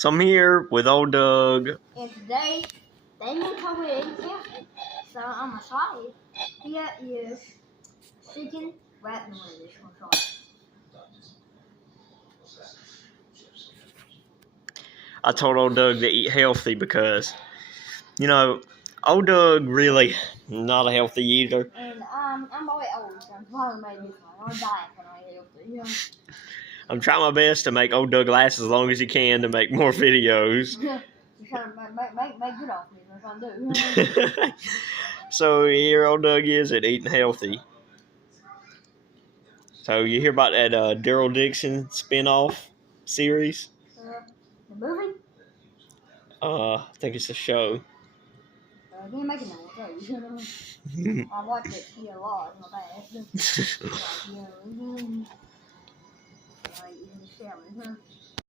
So I'm here with old Doug. And today, Damien told me to eat healthy. So I'm going to try it. Here is chicken wrap noodles. I'm going to try it. I told old Doug to eat healthy because, old Doug really not a healthy eater. And I'm always old, so I'm probably made this one. I'm dying for not healthy. I'm trying my best to make old Doug last as long as he can to make more videos. You're trying to make good off me. That's what I'm doing. So here old Doug is at eating healthy. So you hear about that Daryl Dixon spinoff series? The movie? I think it's a show. Didn't make it now. I watch it a lot. It's not bad.